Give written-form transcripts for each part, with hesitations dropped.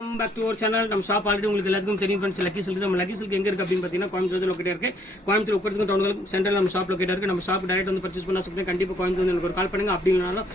Back to our channel. நம்ம shop already உங்களுக்கு எல்லாத்துக்கும் தெரியும் ஃப்ரெண்ட்ஸ். லக்கி சில்க் நம்ம லக்கி சில்க் எங்கே இருக்குது அப்படின்னு பார்த்தீங்கன்னா கோயம்புத்தூர் லொக்கேட் இருக்குது. கோயம்புத்தூர் உட்கிறதுக்கு டவுனுக்கு சென்ட்ரல் நம்ம ஷாப் லொக்கேட் இருக்குது. நம்ம ஷாப் டைரக்ட் வந்து பர்ச்சேஸ் பண்ண சொல்லுங்கள். கண்டிப்பாக கோயம்புத்தூர் எனக்கு ஒரு கால் பண்ணுங்கள். அப்படி இல்லைனாலும்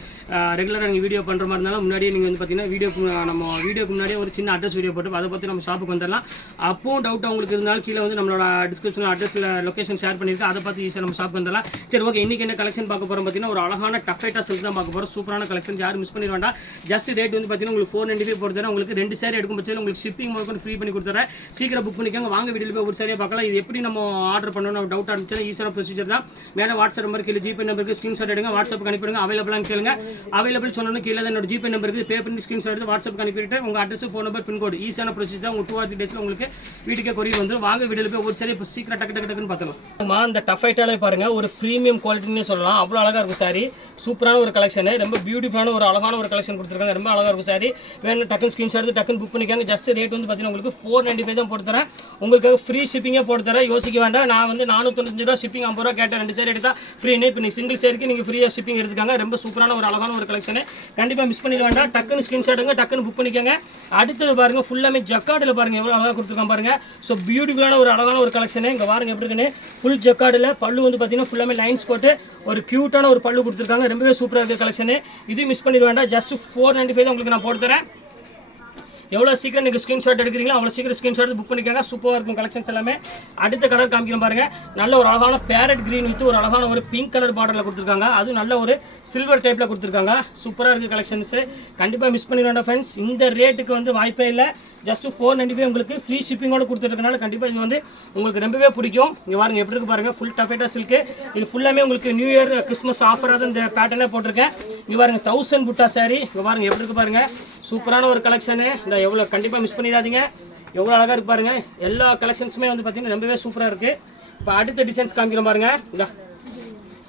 ரெகுலராக நீங்கள் வீடியோ பண்ணுற மாதிரி இருந்தாலும் முன்னாடியே நீங்கள் வந்து பார்த்தீங்கன்னா வீடியோக்கு முன்னாடியே ஒரு சின்ன அட்ரஸ் வீடியோ போட்டு அதை பற்றி நம்ம ஷாப்புக்கு வந்துடலாம். அப்பவும் டவுட் உங்களுக்கு இருந்தாலும் கீழே வந்து நம்மளோட டிஸ்கிரிப்ஷனில் அட்ரஸில் லொக்கேஷன் ஷேர் பண்ணியிருக்கேன். அதை பார்த்து ஈஸியாக நம்ம ஷாப்புக்கு வந்துடலாம். சரி, ஓகே. இன்றைக்கி என்ன கலெக்ஷன் பார்க்க போகிறோம் பார்த்தீங்கன்னா ஒரு அழகான டஃபைட்டா சில்க் தான் பார்க்க போகிறோம். சூப்பரான கலெக்ஷன், யாரும் மிஸ் பண்ணி வேண்டாம். ஜஸ்ட் ரேட் வந்து பார்த்தீங்கன்னா உங்களுக்கு 495 போட்டு தரேன். உங்களுக்கு 2 சேரீ எடுக்கும் பட்சத்தில் உங்களுக்கு ஷிப்பிங் முதல் ஃப்ரீ பண்ணி கொடுத்துறேன். சீக்கிரம் புக் பண்ணிக்கோங்க. வாங்க வீடியோவில் போய் ஒரு சரியாக பார்க்கலாம். இது எப்படி நம்ம ஆர்டர் பண்ணணும் டவுட் இருந்துச்சுன்னா ஈஸியான ப்ரொசீஜர் தான். மேலே வாட்ஸ்அப் நம்பருக்கு இல்லை ஜிபே நம்பருக்கு ஸ்க்ரீன்ஷாட் எடுங்க. வாட்ஸ்அப்புக்கு அனுப்பிடுங்க. அவைலபிளான்னு கேளுங்க. அவைலபிள் சொன்னோன்னு கீழே என்னோட ஜிபே நம்பருக்கு பே பண்ணி ஸ்க்ரீன்ஷாட் எடுத்து வாட்ஸ்அப்புக்கு அனுப்பிட்டு உங்கள் அட்ரஸ், ஃபோன் நம்பர், பின்கோடு ஈஸியான ப்ரொசீஜர். உங்கள் 2 or 3 டேஸில் உங்களுக்கு வீட்டுக்கே கொரியர் வந்துடும். வாங்க வீடியோவில் போய் ஒரு சரியாக இப்போ சீக்கிரம் டக்குன்னு பார்த்துக்கலாம். இந்த டஃபைட்டாலே பாருங்கள், ஒரு ப்ரீமியம் குவாலிட்டின்னு சொல்லலாம். அவ்வளோ அழகாக இருக்கும் சாரி. சூப்பரான ஒரு கலெக்ஷன், ரொம்ப பியூட்டிஃபுல்லான ஒரு அழகான ஒரு கலெக்ஷன் கொடுத்துருக்காங்க. ரொம்ப அழகாக இருக்கும் சாரி. வேணும் டக்குன்னு ஸ்க்ரீன்ஷாட் எடுத்து டக்குன்னு புக் பண்ணிக்காங்க. ஜஸ்ட் ரேட் வந்து பார்த்தீங்கன்னா உங்களுக்கு 495 தான் போட்டு தரேன். உங்களுக்கு ஃப்ரீ ஷிப்பிங்கே போட்டு தரேன். யோசிக்க வேண்டாம். நான் வந்து 495 ரூபா ஷிப்பிங் 50 ரூபா கேட்டேன். 2 சேர் எடுத்தால் ஃப்ரீனே. இப்போ நீங்கள் சிங்கிள் சேருக்கு நீங்கள் ஃப்ரீயாக ஷிப்பிங் எடுத்துக்காங்க. ரொம்ப சூப்பரான ஒரு அழகான ஒரு கலெக்ஷன். கண்டிப்பாக மிஸ் பண்ணிட வேண்டாம். டக்குன்னு ஸ்க்ரீன்ஷாட் எடுங்க, டக்குன்னு புக் பண்ணிக்கோங்க. அடுத்தது பாருங்க, ஃபுல்லாமே ஜக்கார்டில் பாருங்க எவ்வளோ அழகாக கொடுத்துருக்காங்க பாருங்க. ஸோ பியூட்டிஃபுல்லான ஒரு அழகான ஒரு கலெக்ஷன். இங்கே பாருங்க எப்படி இருக்குன்னு. ஃபுல் ஜக்கார்டில் பல்லு வந்து பார்த்தீங்கன்னா ஃபுல்லாமே லைன்ஸ் போட்டு ஒரு க்யூட்டான ஒரு பல்லு கொடுத்துருக்காங்க. ரொம்பவே சூப்பராக இருக்குது கலெக்ஷன். இது மிஸ் பண்ணிட வேண்டாம். ஜஸ்ட் 495 தான் உங்களுக்கு நான் போட்டு தரேன். எவ்வளோ சீக்கிரம் நீங்கள் ஸ்க்ரீன்ஷாட் எடுக்கிறீங்களோ அவ்வளோ சீக்கிரம் ஸ்க்ரீன்ஷாட் புக் பண்ணிக்கோங்க. சூப்பராக இருக்கும் கலெக்ஷன்ஸ் எல்லாமே. அடுத்த கலர் காமிக்கிறோம் பாருங்கள். நல்ல ஒரு அழகான பேரட் க்ரீன் வித் ஒரு அழகான ஒரு பிங்க் கலர் பார்டரில் கொடுத்துருக்காங்க. அது நல்ல ஒரு சில்வர் டைப்பில் கொடுத்துருக்காங்க. சூப்பராக இருக்குது கலெக்ஷன்ஸு. கண்டிப்பாக மிஸ் பண்ணி வேண்டாம் ஃப்ரெண்ட்ஸ். இந்த ரேட்டுக்கு வந்து வாய்ப்பே இல்லை. ஜஸ்ட் 495 உங்களுக்கு ஃப்ரீ ஷிப்பிங்கோடு கொடுத்துருக்கனால கண்டிப்பாக இது வந்து உங்களுக்கு ரொம்பவே பிடிக்கும். இங்கே பாருங்கள் எப்படி இருக்கு பாருங்கள். Full taffeta silk. இது ஃபுல்லாமே உங்களுக்கு நியூ இயர் கிறிஸ்மஸ் ஆஃபராக தான் இந்த பேட்டர்னே போட்டிருக்கேன். இங்கே பாருங்கள் 1000 புட்டா சாரி. இங்கே பாருங்கள் எப்படி இருக்கு பாருங்கள். சூப்பரான ஒரு கலெக்ஷனு. இந்த எவ்வளோ கண்டிப்பாக மிஸ் பண்ணிடாதீங்க. எவ்வளோ அழகாக இருக்கு பாருங்கள். எல்லா கலெக்ஷன்ஸுமே வந்து பார்த்தீங்கன்னா ரொம்பவே சூப்பராக இருக்குது. இப்போ அடுத்த டிசைன்ஸ் காமிக்கிறோம் பாருங்கள். இந்த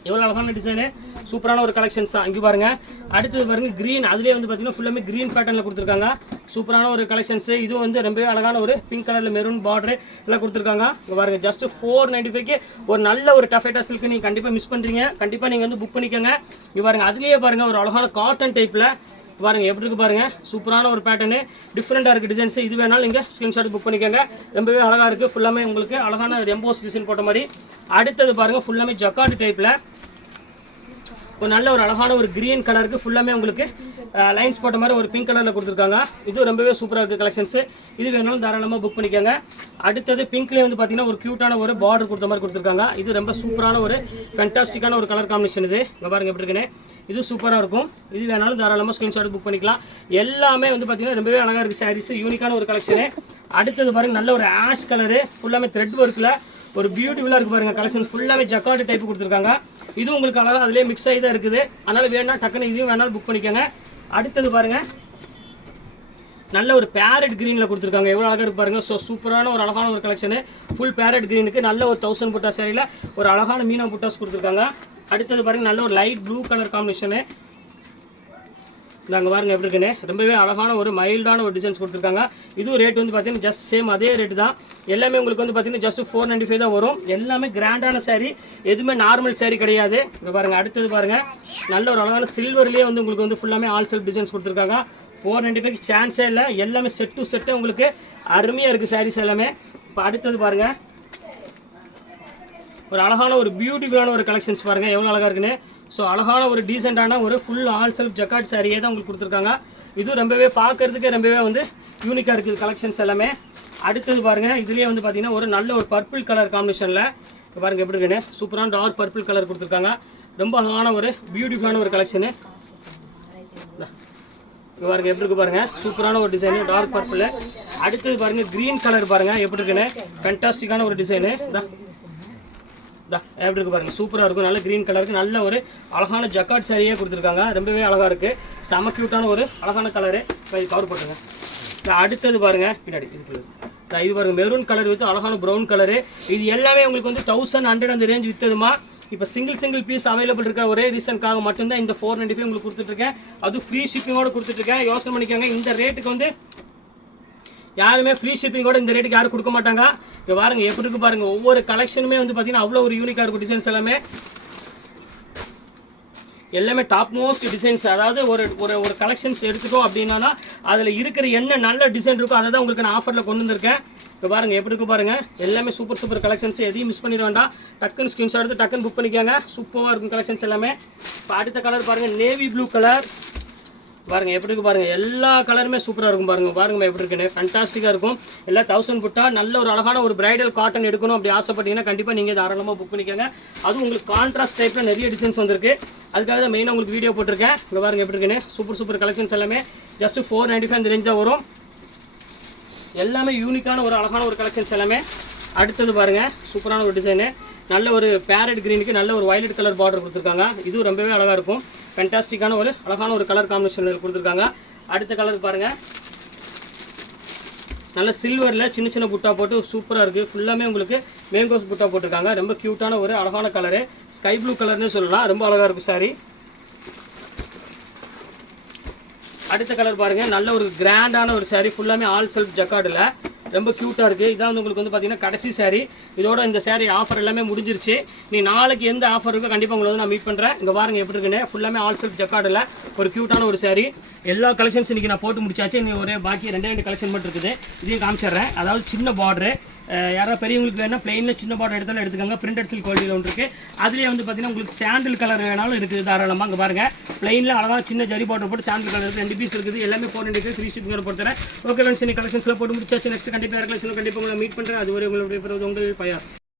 எவ்வளோ அழகான டிசைனு, சூப்பரான ஒரு கலெக்ஷன்ஸ் தான். இங்கே பாருங்கள். அடுத்தது பாருங்கள் க்ரீன். அதுலேயே வந்து பார்த்தீங்கன்னா ஃபுல்லாமே க்ரீன் பேட்டர்னில் கொடுத்துருக்காங்க. சூப்பரான ஒரு கலெக்ஷன்ஸு. இது வந்து ரொம்பவே அழகான ஒரு பிங்க் கலரில் மெரூன் பார்டரு எல்லாம் கொடுத்துருக்காங்க. இங்கே பாருங்கள். ஜஸ்ட் 495க்கு ஒரு நல்ல ஒரு டஃபேட்டா சில்க்கு நீங்கள் கண்டிப்பாக மிஸ் பண்ணுறீங்க. கண்டிப்பாக நீங்கள் வந்து புக் பண்ணிக்கோங்க. இங்கே பாருங்கள். அதுலேயே பாருங்கள் ஒரு அழகான காட்டன் டைப்பில் பாருங்கள் எப்படி இருக்குது பாருங்கள். சூப்பரான ஒரு பேட்டர்னு, டிஃப்ரெண்ட்டாக இருக்குது டிசைன்ஸு. இது வேணாலும் நீங்கள் ஸ்க்ரீன்ஷாட் புக் பண்ணிக்கோங்க. ரொம்பவே அழகாக இருக்குது. ஃபுல்லாமே உங்களுக்கு அழகான எம்போஸ் டிசைன் போட்ட மாதிரி. அடுத்தது பாருங்கள் ஃபுல்லாமே ஜக்கார்டு டைப்பில் ஒரு நல்ல ஒரு அழகான ஒரு க்ரீன் கலருக்கு ஃபுல்லாமே உங்களுக்கு லைன்ஸ் போட்ட மாதிரி ஒரு பிங்க் கலரில் கொடுத்துருக்காங்க. இது ரொம்பவே சூப்பராக இருக்குது கலெக்ஷன்ஸு. இது வேணாலும் தாராளமாக புக் பண்ணிக்கோங்க. அடுத்தது பிங்க்லேயே வந்து பார்த்தீங்கன்னா ஒரு க்யூட்டான ஒரு பார்டர் கொடுத்த மாதிரி கொடுத்துருக்காங்க. இது ரொம்ப சூப்பரான ஒரு ஃபேண்டாஸ்டிக்கான ஒரு கலர் காம்பினேஷன். இது இங்கே பாருங்கள் எப்படி இருக்குன்னு. இது சூப்பராக இருக்கும். இது வேணாலும் தாராளமாக ஸ்க்ரீன்ஷாட் புக் பண்ணிக்கலாம். எல்லாமே வந்து பார்த்தீங்கன்னா ரொம்பவே அழகாக இருக்குது சாரீஸ். யூனிக்கான ஒரு கலெக்ஷனு. அடுத்தது பாருங்கள் நல்ல ஒரு ஆஷ் கலரு ஃபுல்லாமே த்ரெட் ஒர்க்கில் ஒரு பியூட்டிஃபுல்லாக இருக்குது பாருங்கள். கலெக்ஷன் ஃபுல்லாமே ஜக்கார்டு டைப்பு கொடுத்துருக்காங்க. இது உங்களுக்கு அழகாக அதிலே மிக்ஸ் ஆகி தான் இருக்குது. அதனால் வேணா டக்குன்னு இதையும் வேணாலும் புக் பண்ணிக்கோங்க. அடுத்தது பாருங்கள் நல்ல ஒரு பேரட் க்ரீனில் கொடுத்துருக்காங்க. எவ்வளோ அழகாக இருக்கு பாருங்கள். ஸோ சூப்பரான ஒரு அழகான ஒரு கலெக்ஷனு. ஃபுல் பேரட் க்ரீனுக்கு நல்ல ஒரு 1000 புட்டா சேரீயில் ஒரு அழகான மீனா புட்டாஸ் கொடுத்துருக்காங்க. அடுத்தது பாருங்கள் நல்ல ஒரு லைட் ப்ளூ கலர் காம்பினேஷனு. நாங்கள் பாருங்கள் எப்படி இருக்குன்னு. ரொம்பவே அழகான ஒரு மைல்டான ஒரு டிசைன்ஸ் கொடுத்துருக்காங்க. இதுவும் ரேட் வந்து பார்த்தீங்கன்னா ஜஸ்ட் சேம் அதே ரேட்டு தான். எல்லாமே உங்களுக்கு வந்து பார்த்தீங்கன்னா ஜஸ்ட் 495 தான் வரும். எல்லாமே கிராண்டான சாரீ, எதுவுமே நார்மல் சாரீ கிடையாது. இங்கே பாருங்கள். அடுத்தது பாருங்கள் நல்ல ஒரு அழகான சில்வர்லேயே வந்து உங்களுக்கு வந்து ஃபுல்லாமே ஆல் செல்ஃப் டிசைன்ஸ் கொடுத்துருக்காங்க. 495க்கு சான்ஸே இல்லை. எல்லாமே செட் டு செட்டே உங்களுக்கு அருமையாக இருக்குது சாரீஸ் எல்லாமே. இப்போ அடுத்தது பாருங்கள் ஒரு அழகான ஒரு பியூட்டிஃபுல்லான ஒரு கலெக்ஷன்ஸ் பாருங்கள் எவ்வளோ அழகாக இருக்குன்னு. ஸோ அழகான ஒரு டீசெண்டான ஒரு ஃபுல் ஆல் செல்ஃப் ஜக்கார்ட் சாரியே தான் உங்களுக்கு கொடுத்துருக்காங்க. இது ரொம்பவே பார்க்கறதுக்கே ரொம்பவே வந்து யூனிக்காக இருக்குது கலெக்ஷன்ஸ் எல்லாமே. அடுத்தது பாருங்கள். இதுலேயே வந்து பார்த்தீங்கன்னா ஒரு நல்ல ஒரு பர்பிள் கலர் காம்பினேஷனில் பாருங்கள் எப்படி இருக்குன்னு. சூப்பரான டார்க் பர்பிள் கலர் கொடுத்துருக்காங்க. ரொம்ப அழகான ஒரு பியூட்டிஃபுல்லான ஒரு கலெக்ஷனு. இங்கே பாருங்கள் எப்படி இருக்குது பாருங்கள். சூப்பரான ஒரு டிசைனு டார்க் பர்பிள். அடுத்தது பாருங்கள் க்ரீன் கலர் பாருங்கள் எப்படி இருக்குன்னு. ஃபேண்டாஸ்டிக்கான ஒரு டிசைனு எப்படி இருக்குது பாருங்கள். சூப்பராக இருக்கும். நல்ல க்ரீன் கலருக்கு நல்ல ஒரு அழகான ஜக்கார்ட் சாரியே கொடுத்துருக்காங்க. ரொம்பவே அழகாக இருக்குது. செம க்யூட்டான ஒரு அழகான கலரு. கவர் போட்டுருங்க. அடுத்தது பாருங்கள் பின்னாடி இது பாருங்கள் மெரூன் கலர் வித் அழகான ப்ரௌன் கலரு. இது எல்லாமே உங்களுக்கு வந்து 1100 அந்த ரேஞ்ச் விற்றதுமா. இப்போ சிங்கிள் பீஸ் அவைலபிள் இருக்க ஒரே ரீசனுக்காக மட்டும்தான் இந்த 495 உங்களுக்கு கொடுத்துட்ருக்கேன். அதுவும் ஃப்ரீ ஷிப்பிங்கோடு கொடுத்துட்ருக்கேன். யோசனை பண்ணிக்கோங்க. இந்த ரேட்டுக்கு வந்து யாருமே ஃப்ரீ ஷிப்பிங்கோட இந்த ரேட்டுக்கு யாரும் கொடுக்க மாட்டாங்க. இங்கே பாருங்கள் எப்படி இருக்கு பாருங்கள். ஒவ்வொரு கலெக்ஷனுமே வந்து பார்த்தீங்கன்னா அவ்வளோ ஒரு யூனிக்காக இருக்கும் டிசைன்ஸ் எல்லாமே. எல்லாமே டாப் மோஸ்ட் டிசைன்ஸ். அதாவது ஒரு ஒரு ஒரு கலெக்ஷன்ஸ் எடுத்துட்டோம் அப்படின்னா அதில் இருக்கிற என்ன நல்ல டிசைன் இருக்கோ அதை தான் உங்களுக்கு நான் ஆஃபரில் கொண்டு வந்திருக்கேன். இப்போ பாருங்கள் எப்படி இருக்கு பாருங்கள். எல்லாமே சூப்பர் சூப்பர் கலெக்ஷன்ஸ், எதையும் மிஸ் பண்ணிட வேண்டாம். டக்குன்னு ஸ்க்ரீன்ஷாட் எடுத்து டக்குன்னு புக் பண்ணிக்கோங்க. சூப்பராக இருக்கும் கலெக்ஷன்ஸ் எல்லாமே. இப்போ அடுத்த கலர் பாருங்கள், நேவி ப்ளூ கலர் பாருங்கள் எப்படி இருக்கு பாருங்கள். எல்லா கலருமே சூப்பராக இருக்கும் பாருங்கள் எப்படி இருக்குன்னு. ஃபண்டாஸ்டிக்காக இருக்கும். எல்லாம் 1000 புட்டா நல்ல ஒரு அழகான ஒரு பிரைடல் காட்டன் எடுக்கணும் அப்படி ஆசைப்பட்டீங்கன்னா கண்டிப்பாக நீங்கள் தாராளமாக புக் பண்ணிக்கோங்க. அதுவும் உங்களுக்கு கான்ட்ராஸ்ட் டைப்பில் நிறைய டிசைன்ஸ் வந்திருக்கு. அதுக்காக தான் மெயினாக உங்களுக்கு வீடியோ போட்டிருக்கேன். இங்கே பாருங்கள் எப்படி இருக்குன்னு. சூப்பர் சூப்பர் கலெக்ஷன்ஸ் எல்லாமே ஜஸ்ட் 495 இந்த ரேஞ்ச் தான் வரும். எல்லாமே யூனிக்கான ஒரு அழகான ஒரு கலெக்ஷன்ஸ் எல்லாமே. அடுத்தது பாருங்கள், சூப்பரான ஒரு டிசைனு. நல்ல ஒரு பேரட் க்ரீனுக்கு நல்ல ஒரு வயலட் கலர் பார்டர் கொடுத்துருக்காங்க. இதுவும் ரொம்பவே அழகாக இருக்கும். ஃபேண்டாஸ்டிக்கான ஒரு அழகான ஒரு கலர் காம்பினேஷன் கொடுத்துருக்காங்க. அடுத்த கலர் பாருங்கள், நல்ல சில்வரில் சின்ன சின்ன புட்டா போட்டு சூப்பராக இருக்குது. ஃபுல்லாமே உங்களுக்கு மேங்கோஸ் புட்டா போட்டிருக்காங்க. ரொம்ப க்யூட்டான ஒரு அழகான கலரு. ஸ்கை ப்ளூ கலர்னு சொல்லலாம். ரொம்ப அழகாக இருக்கும் சாரி. அடுத்த கலர் பாருங்கள், நல்ல ஒரு கிராண்டான ஒரு சாரீ. ஃபுல்லாமே ஆல் செல்ஃப் ஜக்கார்டில் ரொம்ப க்யூட்டாக இருக்குது. இதான் வந்து உங்களுக்கு வந்து பார்த்தீங்கன்னா கடைசி சாரீ. இதோட இந்த சாரீ ஆஃபர் எல்லாமே முடிஞ்சிருச்சு. நீ நாளைக்கு எந்த ஆஃபர் இருக்கோ கண்டிப்பாக உங்களை வந்து நான் மீட் பண்ணுறேன். இங்கே பாருங்கள் எப்படி இருக்குன்னு. ஃபுல்லாமே ஆல் செல்ஃப் ஜக்கார்டில் ஒரு க்யூட்டான ஒரு சாரீ. எல்லா கலெக்ஷன்ஸ் இன்றைக்கி நான் போட்டு முடிச்சாச்சு. இன்னும் ஒரே பாக்கி 2 கலெக்ஷன் மட்டும் இருக்குது. இதையும் காமிச்சிடுறேன். அதாவது சின்ன பார்டரு, யாராவது பெரியவங்களுக்கு வேணால் பிளெயினில் சின்ன பார்டர் எடுத்தாலும் எடுத்துக்கோங்க. பிரிண்டட் சில்க் குவாலிட்டியில் ஒன்று இருக்குது. அதுலேயே வந்து பார்த்தீங்கன்னா உங்களுக்கு சாண்டில் கலர் வேணாலும் இருக்குது தாராளமாக. அங்கே பாருங்கள், பிளெயினில் அழகாக சின்ன ஜரி பார்டர் போட்டு சாண்டில் கலர் இருக்குது. 2 பீஸ் இருக்குது. எல்லாமே 400 ஃப்ரீ ஷிப்பிங் போட்டுறேன். ஓகே ஃப்ரெண்ட்ஸ், இன்னைக்கு கலெக்ஷன்ஸில் போட்டு முடிச்சாச்சு. நெக்ஸ்ட் கண்டிப்பாக கண்டிப்பாக உங்களை மீட் பண்ணுறேன். அதுவரை உங்களுடைய உங்கள் பயாஸ்.